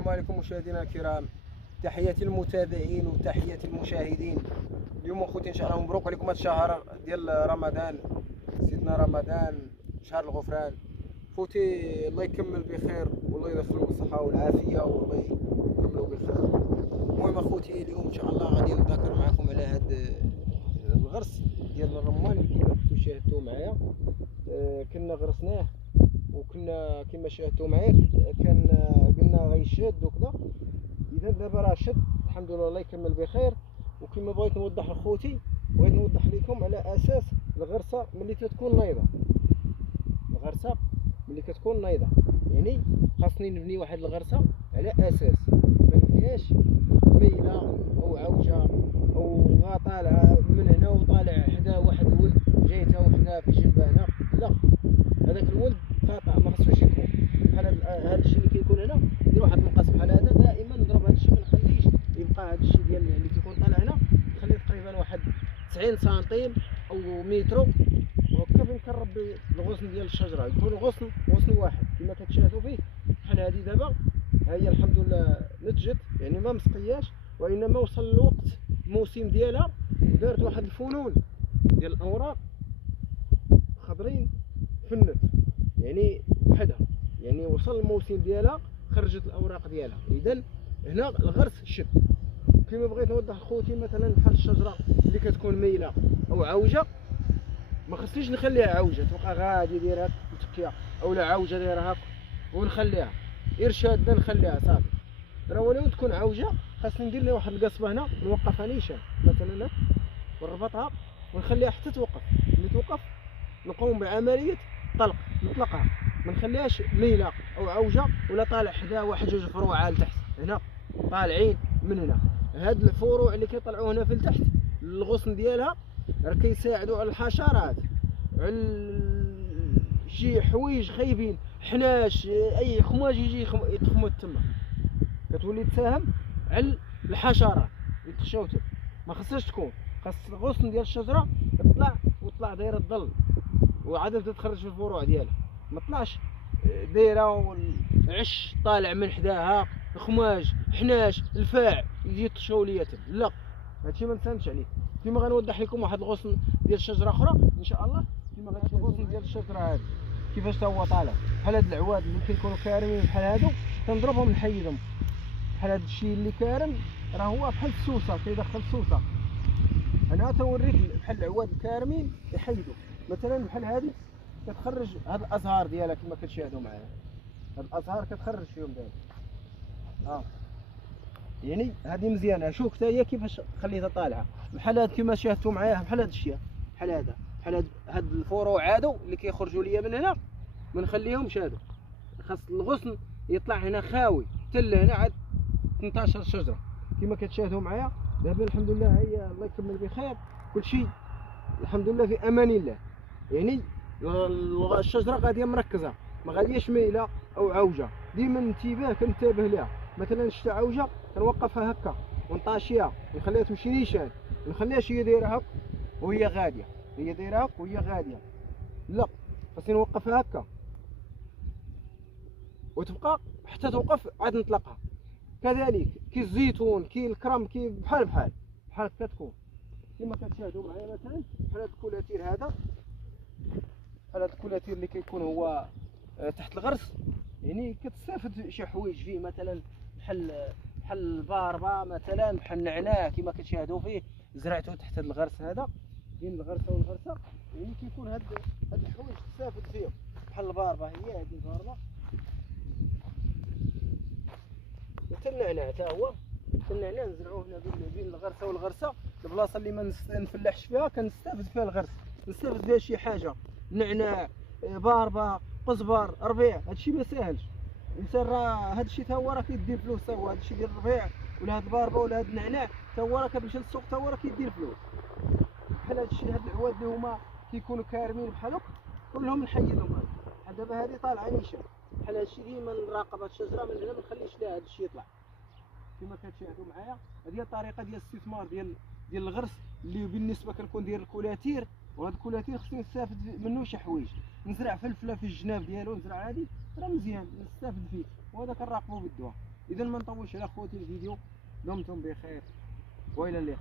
السلام عليكم مشاهدينا الكرام، تحياتي للمتابعين وتحياتي للمشاهدين. اليوم اخوتي ان شاء الله مبروك عليكم هذا الشهر ديال رمضان، سيدنا رمضان شهر الغفران. خوتي الله يكمل بخير والله يدخلوا بالصحه والعافيه والله يكملوا بخير. المهم اخوتي اليوم ان شاء الله غادي نذاكر معكم على هذا الغرس ديال الرمان اللي كما كنتو شاهدتوا معايا. كنا غرسناه وكنا كما شاهدتوا معايا كان قلنا غيشد وكذا. اذا دابا راه شد الحمد لله الله يكمل بخير. وكما بغيت نوضح لخوتي بغيت نوضح لكم على اساس الغرسه ملي كتكون نايضه، الغرسه ملي كتكون نايضه يعني خاصني نبني واحد الغرسه على اساس ما نبنيهاش ميله او عوجه او طالعه من هنا وطالع حدا واحد الولد جايته وحده في جنبه هنا، لا هذاك الولد قاطع ما خصوش يكون بحال هذا الشيء اللي كيكون هنا. ندير واحد المقص بحال هذا دائما نضرب هذا الشيء ما نخليش يبقى هذا الشيء ديال اللي كيكون طالع هنا، نخليه تقريبا واحد 90 سنتيم او متر وهكا فين كنربي الغصن ديال الشجره. يكون الغصن غصن واحد كما كتشاهدوا فيه بحال هذه. دابا ها هي الحمد لله نتجت يعني ما مسقياش، وانما وصل الوقت الموسم ديالها ودارت واحد الفنون ديال الاوراق خضرين فنت يعني وحدها، يعني وصل الموسم ديالها خرجت الاوراق ديالها. اذا هنا الغرس شد. كما بغيت نوضح لخوتي مثلا بحال الشجره اللي كتكون ميله او عوجه ما خصنيش نخليها عوجه تبقى غادي دايره هكا متكيه، اولا عوجه دايره هكا ونخليها غير شاده نخليها صافي. راه ولو تكون عوجه خاصني ندير لها واحد القصبه هنا نوقفها نيشان مثلا هكا ونربطها ونخليها حتى توقف. ملي توقف نقوم بعمليه طلق نطلقها، ما نخليهاش ميله او عوجه ولا طالع حدا واحد جوج فروعه لتحت هنا طالعين من هنا. هاد الفروع اللي كيطلعوا هنا في التحت الغصن ديالها راه كيساعدوا على الحشرات، على شي حوايج خايبين حناش اي خماج يجي يتخمد تما كتولي تساهم على الحشرات يتخشاو تما. ما خصهاش تكون، خاص الغصن ديال الشجره يطلع وطلع دايره الظل وعاد تبدا تخرج في الفروع ديالها، ما طلعش دايره والعش طالع من حداها خماج حناش الفاع يجي يطشوا ليا تما، لا هادشي ما نساهمش عليه. كيما غنوضح لكم واحد الغصن ديال شجره اخرى ان شاء الله. كيما غتشوفوا الغصن ديال الشجره هذا كيفاش تا هو طالع بحال هاد العواد اللي كيكونوا كارمين بحال هادو كنضربهم نحيدهم. بحال هاد الشيء اللي كارم راه هو بحال السوسه كيدخل السوسه. انا توريك بحال العواد الكارمين يحيدوا مثلا بحال هذه كتخرج هاد الازهار ديالها كما كتشاهدوا معايا. هاد الازهار كتخرج فيهم دابا يعني هذه مزيانه. شوف حتى هي كيفاش خليتها طالعه بحال هاد كما شاهدتوا معايا بحال هاد الشيء بحال هذا بحال هاد الفروع هادو اللي كيخرجوا ليا من هنا ما نخليهمش. هادو خاص الغصن يطلع هنا خاوي حتى لهنا عاد 18 شجره كما كتشاهدوا معايا. دابا الحمد لله هي الله يكمل بخير كلشي الحمد لله في امان الله. يعني الشجره غاديه مركزه ما غادياش ميله او عوجه. ديما انتباه كنتبه لها مثلا شتا عوجه كنوقفها هكا ونطاشيها ونخليها تمشي نيشان، ما نخليهاش هي دايره هكا وهي غاديه، هي دايره هكا وهي غاديه، لا خاصني نوقفها هكا وتبقى حتى توقف عاد نطلقها. كذلك كي الزيتون كي الكرم كي بحال هكا تكون كما كتشاهدوا معايا. مثلا بحال هاد الكولاتير هذا بحال هاد الكولاتير اللي كيكون هو تحت الغرس يعني كتستافد شي حوايج فيه مثلا بحال الباربه مثلا بحال النعناع كما كتشاهدوا فيه زرعته تحت هاد الغرس هذا بين الغرسه والغرسه. يعني كيكون هاد الحوايج تستافد فيهم بحال الباربه. هي هذه الباربه حتى النعناع حتى هو النعناع نزرعوه هنا بين الغرسه والغرسه. البلاصه اللي ما نفلحش فيها كنستافد فيها الغرس، نستافد فيها شي حاجه نعناع باربه قزبر ربيع. هادشي ما ساهلش الانسان راه هادشي تا هو راه كيدير فلوس. تا هو هادشي ديال الربيع ولا هاد الباربه ولا هاد النعناع تا هو راه كتمشي للسوق تا هو راه كيدير فلوس. بحال هادشي هاد العواد اللي هما كيكونوا كارمين بحال هكا كلهم نحيدهم. بحال دابا هادي طالعه نيشان بحال هادشي ديما نراقب هاد الشجره من هنا ما نخليش ليها هادشي يطلع كما كتشاهدوا معايا. هذه هي الطريقه ديال الاستثمار ديال الغرس اللي بالنسبه كنكون داير الكولاتير. وهذا الكولاتير خصني نستافد منه شي حوايج، نزرع فلفله في الجناب ديالو نزرع هذه راه مزيان نستافد فيه وهذا كنراقبو بالدواء. اذا ما نطولش على خوتي الفيديو. دمتم بخير والى اللقاء.